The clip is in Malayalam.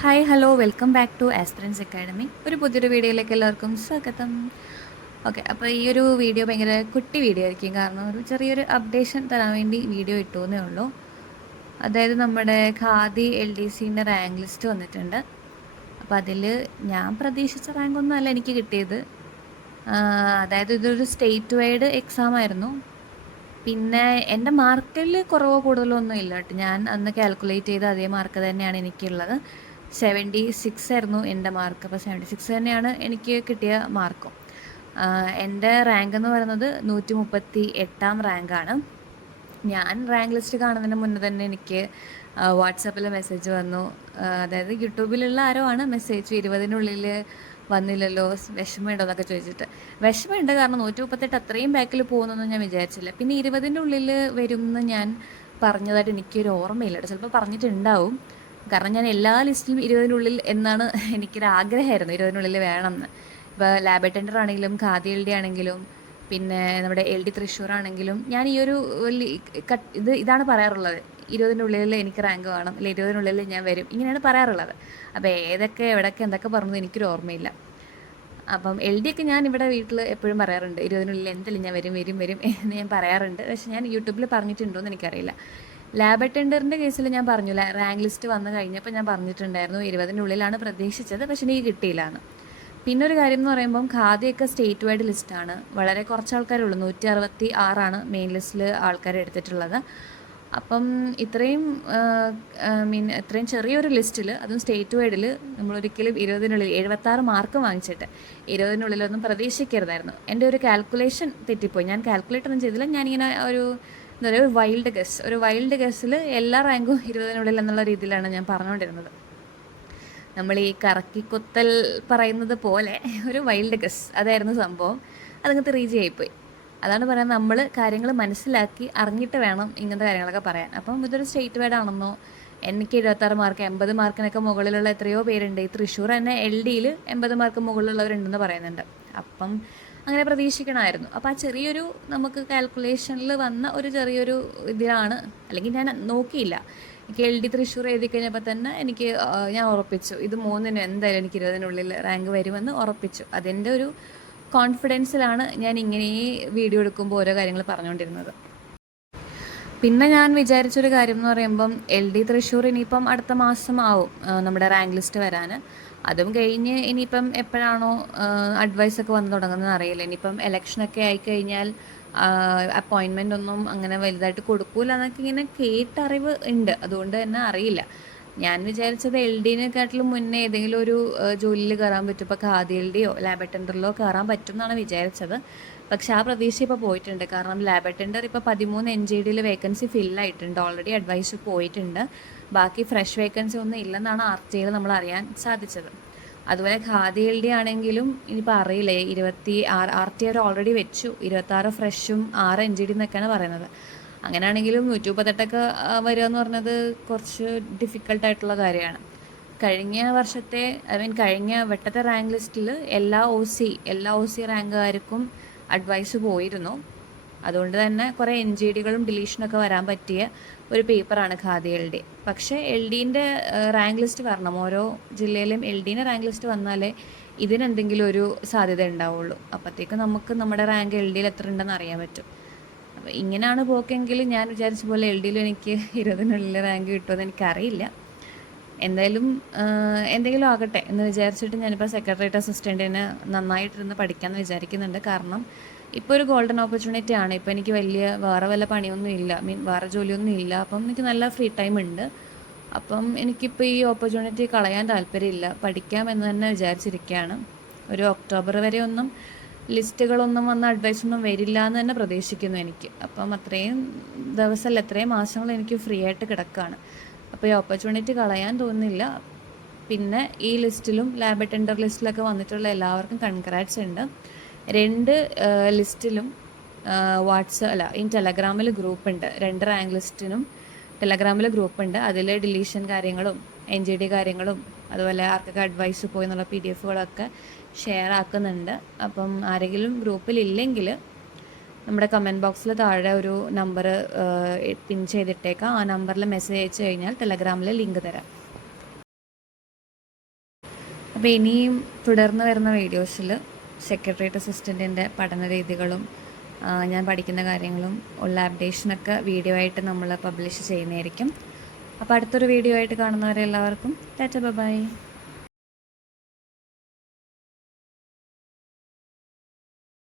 Hi hello welcome back to aspirants academy ഒരു പുതിയൊരു വീഡിയോയിലേക്ക് എല്ലാവർക്കും സ്വാഗതം. ഓക്കെ അപ്പോൾ ഈ ഒരു വീഡിയോ ഭയങ്കര കുട്ടി വീഡിയോ ആയിരിക്കും. കാരണം ഒരു ചെറിയൊരു അപ്ഡേഷൻ തരാൻ വേണ്ടി വീഡിയോ ഇട്ടുവെന്നേ ഉള്ളൂ. അതായത് നമ്മുടെ ഖാദി എൽ ഡി സിന്റെ റാങ്ക് ലിസ്റ്റ് വന്നിട്ടുണ്ട്. അപ്പോൾ അതിൽ ഞാൻ പ്രതീക്ഷിച്ച റാങ്കൊന്നും അല്ല എനിക്ക് കിട്ടിയത്. അതായത് ഇതൊരു സ്റ്റേറ്റ് വൈഡ് എക്സാം ആയിരുന്നു. പിന്നെ എന്റെ മാർക്കിൽ കുറവോ കൂടുതലോ ഒന്നും ഇല്ല കേട്ടോ. ഞാൻ അന്ന് കാൽക്കുലേറ്റ് ചെയ്ത അതേ മാർക്ക് തന്നെയാണ് എനിക്കുള്ളത്. സെവന്റി സിക്സ് ആയിരുന്നു എന്റെ മാർക്ക് അപ്പോൾ സെവന്റി സിക്സ് തന്നെയാണ് എനിക്ക് കിട്ടിയ മാർക്കും എന്റെ റാങ്ക് എന്ന് പറയുന്നത് നൂറ്റി മുപ്പത്തി എട്ടാം റാങ്കാണ് ഞാൻ റാങ്ക് ലിസ്റ്റ് കാണുന്നതിന് മുന്നേ തന്നെ എനിക്ക് വാട്സാപ്പിൽ മെസ്സേജ് വന്നു. അതായത് യൂട്യൂബിലുള്ള ആരോ ആണ് മെസ്സേജ് ഇരുപതിനുള്ളിൽ വന്നില്ലല്ലോ വിഷമമുണ്ടോ എന്നൊക്കെ ചോദിച്ചിട്ട്. വിഷമമുണ്ട് കാരണം നൂറ്റി മുപ്പത്തെട്ട് അത്രയും ബാക്കിൽ പോകുന്നൊന്നും ഞാൻ വിചാരിച്ചില്ല. പിന്നെ ഇരുപതിന്റെ ഉള്ളിൽ വരും എന്ന് ഞാൻ പറഞ്ഞതായിട്ട് എനിക്കൊരു ഓർമ്മയില്ല. ചിലപ്പോൾ പറഞ്ഞിട്ടുണ്ടാവും. കാരണം ഞാൻ എല്ലാ ലിസ്റ്റിലും ഇരുപതിനുള്ളിൽ എന്നാണ് എനിക്കൊരു ആഗ്രഹമായിരുന്നു. ഇരുപതിനുള്ളിൽ വേണമെന്ന്. ഇപ്പോൾ ലാബ് അറ്റൻഡർ ആണെങ്കിലും ഖാദി എൽ ഡി ആണെങ്കിലും പിന്നെ നമ്മുടെ എൽ ഡി തൃശ്ശൂർ ആണെങ്കിലും ഞാൻ ഈ ഒരു ഇത് ഇതാണ് പറയാറുള്ളത്. ഇരുപതിനുള്ളിൽ എനിക്ക് റാങ്ക് വേണം. അല്ലെങ്കിൽ ഇരുപതിനുള്ളിൽ ഞാൻ വരും. ഇങ്ങനെയാണ് പറയാറുള്ളത്. അപ്പോൾ ഏതൊക്കെ എവിടെയൊക്കെ എന്തൊക്കെ പറഞ്ഞു എനിക്കൊരു ഓർമ്മയില്ല. അപ്പം എൽ ഡി ഒക്കെ ഞാൻ ഇവിടെ വീട്ടിൽ എപ്പോഴും പറയാറുണ്ട്. ഇരുപതിനുള്ളിൽ എന്തെങ്കിലും ഞാൻ വരും വരും വരും എന്ന് ഞാൻ പറയാറുണ്ട്. പക്ഷേ ഞാൻ യൂട്യൂബിൽ പറഞ്ഞിട്ടുണ്ടോ എന്ന് എനിക്കറിയില്ല. ലാബ് അറ്റൻഡറിന്റെ കേസിൽ ഞാൻ പറഞ്ഞു റാങ്ക് ലിസ്റ്റ് വന്നു കഴിഞ്ഞപ്പോൾ ഞാൻ പറഞ്ഞിട്ടുണ്ടായിരുന്നു ഇരുപതിനുള്ളിലാണ് പ്രതീക്ഷിച്ചത് പക്ഷെ എനിക്ക് കിട്ടിയില്ലാന്ന്. പിന്നെ ഒരു കാര്യം എന്ന് പറയുമ്പം ഖാദിയൊക്കെ സ്റ്റേറ്റ് വൈഡ് ലിസ്റ്റാണ് വളരെ കുറച്ച് ആൾക്കാരുള്ളൂ നൂറ്റി അറുപത്തി ആറാണ് മെയിൻ ലിസ്റ്റിൽ ആൾക്കാർ എടുത്തിട്ടുള്ളത്. അപ്പം ഇത്രയും മീൻ ഇത്രയും ചെറിയൊരു ലിസ്റ്റിൽ അതും സ്റ്റേറ്റ് വൈഡിൽ നമ്മളൊരിക്കലും ഇരുപതിനുള്ളിൽ എഴുപത്താറ് മാർക്ക് വാങ്ങിച്ചിട്ട് ഇരുപതിനുള്ളിലൊന്നും പ്രതീക്ഷിക്കരുതായിരുന്നു. എന്റെ ഒരു കാൽക്കുലേഷൻ തെറ്റിപ്പോയി. ഞാൻ കാൽക്കുലേറ്റ് ഒന്നും ചെയ്തില്ല. ഞാനിങ്ങനെ ഒരു എന്താ ഒരു വൈൽഡ് ഗസ് ഒരു വൈൽഡ് ഗസ്സിൽ എല്ലാ റാങ്കും ഇരുപതിനുള്ളിൽ എന്നുള്ള രീതിയിലാണ് ഞാൻ പറഞ്ഞുകൊണ്ടിരുന്നത്. നമ്മൾ ഈ കറക്കിക്കുത്തൽ പറയുന്നത് പോലെ ഒരു വൈൽഡ് ഗസ് അതായിരുന്നു സംഭവം. അതങ്ങനത്തെ റീച്ച് ആയിപ്പോയി. അതാണ് പറയാൻ നമ്മൾ കാര്യങ്ങൾ മനസ്സിലാക്കി അറിഞ്ഞിട്ട് വേണം ഇങ്ങനത്തെ കാര്യങ്ങളൊക്കെ പറയാൻ. അപ്പം ഇതൊരു സ്റ്റേറ്റ് വൈഡ് ആണെന്നോ എനിക്ക് എഴുപത്താറ് മാർക്ക് എൺപത് മാർക്കിനൊക്കെ മുകളിലുള്ള എത്രയോ പേരുണ്ട്. ഈ തൃശ്ശൂർ തന്നെ എൽ ഡിയിൽ എൺപത് മാർക്ക് മുകളിലുള്ളവരുണ്ടെന്ന് പറയുന്നുണ്ട്. അപ്പം അങ്ങനെ പ്രതീക്ഷിക്കണമായിരുന്നു. അപ്പോൾ ആ ചെറിയൊരു നമുക്ക് കാൽക്കുലേഷനിൽ വന്ന ഒരു ചെറിയൊരു ഇതിലാണ്. അല്ലെങ്കിൽ ഞാൻ നോക്കിയില്ല. എനിക്ക് എൽ ഡി തൃശ്ശൂർ എഴുതി കഴിഞ്ഞപ്പോൾ തന്നെ എനിക്ക് ഞാൻ ഉറപ്പിച്ചു. ഇത് മൂന്നിനും എന്തായാലും എനിക്ക് ഇരുപതിനുള്ളിൽ റാങ്ക് വരുമെന്ന് ഉറപ്പിച്ചു. അതിന്റെ ഒരു കോൺഫിഡൻസിലാണ് ഞാൻ ഇങ്ങനെ വീഡിയോ എടുക്കുമ്പോൾ ഓരോ കാര്യങ്ങൾ പറഞ്ഞുകൊണ്ടിരുന്നത്. പിന്നെ ഞാൻ വിചാരിച്ചൊരു കാര്യം എന്ന് പറയുമ്പം എൽ ഡി തൃശ്ശൂർ ഇനിയിപ്പം അടുത്ത മാസം ആവും നമ്മുടെ റാങ്ക് ലിസ്റ്റ് വരാൻ അതും കഴിഞ്ഞ് ഇനിയിപ്പം എപ്പോഴാണോ അഡ്വൈസ് ഒക്കെ വന്നു തുടങ്ങുന്നത് അറിയില്ല. ഇനിയിപ്പം ഇലക്ഷനൊക്കെ ആയിക്കഴിഞ്ഞാൽ അപ്പോയിൻമെന്റ് ഒന്നും അങ്ങനെ വലുതായിട്ട് കൊടുക്കൂല എന്നൊക്കെ ഇങ്ങനെ കേട്ടറിവ് ഉണ്ട്. അതുകൊണ്ട് തന്നെ അറിയില്ല. ഞാൻ വിചാരിച്ചത് എൽ ഡിനെക്കാട്ടിലും മുന്നേ ഏതെങ്കിലും ഒരു ജോലിയിൽ കയറാൻ പറ്റും. ഇപ്പോൾ ഖാദി എൽ ഡിയോ ലാബ് അറ്റൻഡറിലോ കയറാൻ പറ്റും എന്നാണ് വിചാരിച്ചത്. പക്ഷെ ആ പ്രതീക്ഷ ഇപ്പോൾ പോയിട്ടുണ്ട്. കാരണം ലാബ് അറ്റൻഡർ ഇപ്പോൾ പതിമൂന്ന് എൻ ജി ഡിയിൽ വേക്കൻസി ഫില്ലായിട്ടുണ്ട് ഓൾറെഡി അഡ്വൈസ് പോയിട്ടുണ്ട്. ബാക്കി ഫ്രഷ് വേക്കൻസി ഒന്നും ഇല്ലെന്നാണ് ആർട്ടിയിൽ നമ്മൾ അറിയാൻ സാധിച്ചത്. അതുപോലെ ഖാദികളുടെ ആണെങ്കിലും ഇനിയിപ്പോൾ അറിയില്ലേ ഇരുപത്തി ആറ് ആർ ടി ആർ ഓൾറെഡി വെച്ചു. ഇരുപത്താറ് ഫ്രഷും ആറ് എൻ ജി ഡി എന്നൊക്കെയാണ് പറയുന്നത്. അങ്ങനെയാണെങ്കിലും നൂറ്റി മുപ്പത്തെട്ടൊക്കെ വരിക എന്ന് പറഞ്ഞത് കുറച്ച് ഡിഫിക്കൽട്ടായിട്ടുള്ള കാര്യമാണ്. കഴിഞ്ഞ വർഷത്തെ ഐ മീൻ കഴിഞ്ഞ വെട്ടത്തെ റാങ്ക് ലിസ്റ്റിൽ എല്ലാ ഒ സി എല്ലാ ഒ സി റാങ്കുകാർക്കും അഡ്വൈസ് പോയിരുന്നു. അതുകൊണ്ട് തന്നെ കുറേ എൻ ജി ഡികളും ഡിലീഷനൊക്കെ വരാൻ പറ്റിയ ഒരു പേപ്പറാണ് ഖാദി എൽ ഡി പക്ഷേ എൽ ഡീന്റെ റാങ്ക് ലിസ്റ്റ് വരണം. ഓരോ ജില്ലയിലും എൽ ഡീന്റെ റാങ്ക് ലിസ്റ്റ് വന്നാലേ ഇതിനെന്തെങ്കിലും ഒരു സാധ്യത ഉണ്ടാവുള്ളൂ. അപ്പോഴത്തേക്ക് നമുക്ക് നമ്മുടെ റാങ്ക് എൽ ഡിയിൽ എത്ര ഉണ്ടെന്ന് അറിയാൻ പറ്റും. അപ്പോൾ ഇങ്ങനെയാണ് പോക്കെങ്കിൽ ഞാൻ വിചാരിച്ച പോലെ എൽ ഡിയിലും എനിക്ക് ഇരുപതിനുള്ളിൽ റാങ്ക് കിട്ടുമെന്ന് എനിക്കറിയില്ല. എന്തായാലും എന്തെങ്കിലും ആകട്ടെ എന്ന് വിചാരിച്ചിട്ട് ഞാനിപ്പോൾ സെക്രട്ടറിയേറ്റ് അസിസ്റ്റന്റിന് നന്നായിട്ടിരുന്ന് പഠിക്കാമെന്ന് വിചാരിക്കുന്നുണ്ട്. കാരണം ഇപ്പോൾ ഒരു ഗോൾഡൻ ഓപ്പർച്യൂണിറ്റി ആണ്. ഇപ്പോൾ എനിക്ക് വലിയ വേറെ വല്ല പണിയൊന്നും ഇല്ല. മീൻ വേറെ ജോലിയൊന്നും ഇല്ല. അപ്പം എനിക്ക് നല്ല ഫ്രീ ടൈം ഉണ്ട്. അപ്പം എനിക്കിപ്പോൾ ഈ ഓപ്പർച്യൂണിറ്റി കളയാൻ താല്പര്യമില്ല. പഠിക്കാമെന്ന് തന്നെ വിചാരിച്ചിരിക്കുകയാണ് ഒരു ഒക്ടോബർ വരെ ഒന്നും ലിസ്റ്റുകളൊന്നും വന്ന അഡ്വൈസ് ഒന്നും വരില്ല എന്ന് തന്നെ പ്രതീക്ഷിക്കുന്നു എനിക്ക്. അപ്പം അത്രയും ദിവസമല്ല എത്രയും മാസങ്ങൾ എനിക്ക് ഫ്രീ ആയിട്ട് കിടക്കുകയാണ് അപ്പോൾ ഈ ഓപ്പർച്യൂണിറ്റി കളയാൻ തോന്നുന്നില്ല. പിന്നെ ഈ ലിസ്റ്റിലും ലാബ് അറ്റൻഡർ ലിസ്റ്റിലൊക്കെ വന്നിട്ടുള്ള എല്ലാവർക്കും കൺഗ്രാറ്റ്സ് ഉണ്ട്. രണ്ട് ലിസ്റ്റിലും വാട്സപ്പ് അല്ല ഈ ടെലഗ്രാമിൽ ഗ്രൂപ്പ് ഉണ്ട് രണ്ട് റാങ്ക് ലിസ്റ്റിനും ടെലഗ്രാമിൽ ഗ്രൂപ്പ് ഉണ്ട് അതിൽ ഡിലീഷൻ കാര്യങ്ങളും എൻ ജി ഡി കാര്യങ്ങളും അതുപോലെ ആർക്കൊക്കെ അഡ്വൈസ് പോയി എന്നുള്ള പി ഡി എഫുകളൊക്കെ ഷെയർ ആക്കുന്നുണ്ട്. അപ്പം ആരെങ്കിലും ഗ്രൂപ്പിലില്ലെങ്കിൽ നമ്മുടെ കമന്റ് ബോക്സിൽ താഴെ ഒരു നമ്പർ പിൻ ചെയ്തിട്ടേക്കാം. ആ നമ്പറിൽ മെസ്സേജ് അയച്ചു കഴിഞ്ഞാൽ ടെലഗ്രാമിൽ ലിങ്ക് തരാം. അപ്പോൾ ഇനിയും തുടർന്ന് വരുന്ന വീഡിയോസിൽ സെക്രട്ടേറിയറ്റ് അസിസ്റ്റന്റിന്റെ പഠന രീതികളും ഞാൻ പഠിക്കുന്ന കാര്യങ്ങളും ഉള്ള അപ്ഡേഷനൊക്കെ വീഡിയോ ആയിട്ട് നമ്മൾ പബ്ലിഷ് ചെയ്യുന്നതായിരിക്കും. അപ്പോൾ അടുത്തൊരു വീഡിയോ ആയിട്ട് കാണുന്നവരെ എല്ലാവർക്കും ടാറ്റ ബൈ.